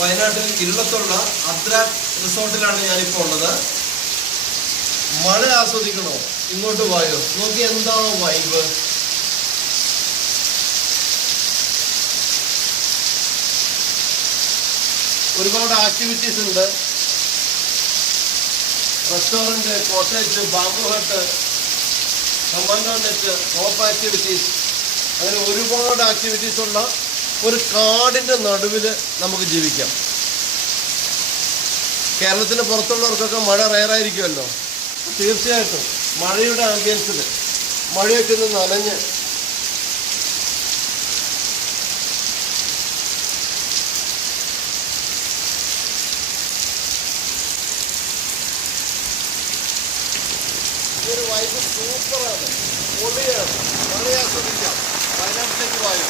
വയനാട്ടിൽ ഇല്ലത്തുള്ള അദ്രാക് റിസോർട്ടിലാണ് ഞാനിപ്പോൾ ഉള്ളത്. മഴ ആസ്വദിക്കണോ? ഇങ്ങോട്ട് വായോ. നോക്കി എന്താ വൈബ്. ഒരുപാട് ആക്ടിവിറ്റീസ് ഉണ്ട്. Restaurant, cottage, bamboo hut, commando net, rope activities, അങ്ങനെ ഒരുപാട് ആക്ടിവിറ്റീസ് ഉള്ള ഒരു കാടിൻ്റെ നടുവിൽ നമുക്ക് ജീവിക്കാം. കേരളത്തിന് പുറത്തുള്ളവർക്കൊക്കെ മഴ റെയറായിരിക്കുമല്ലോ. തീർച്ചയായിട്ടും മഴയുടെ ആംബിയൻസിൽ മഴയൊക്കെ ഒന്ന് നനഞ്ഞ് ഒരു വൈബ് സൂപ്പറാണ്, പൊളിയാണ്. മഴ ആസ്വദിക്കാം. വയനാട്ടിലേക്ക് പോയോ.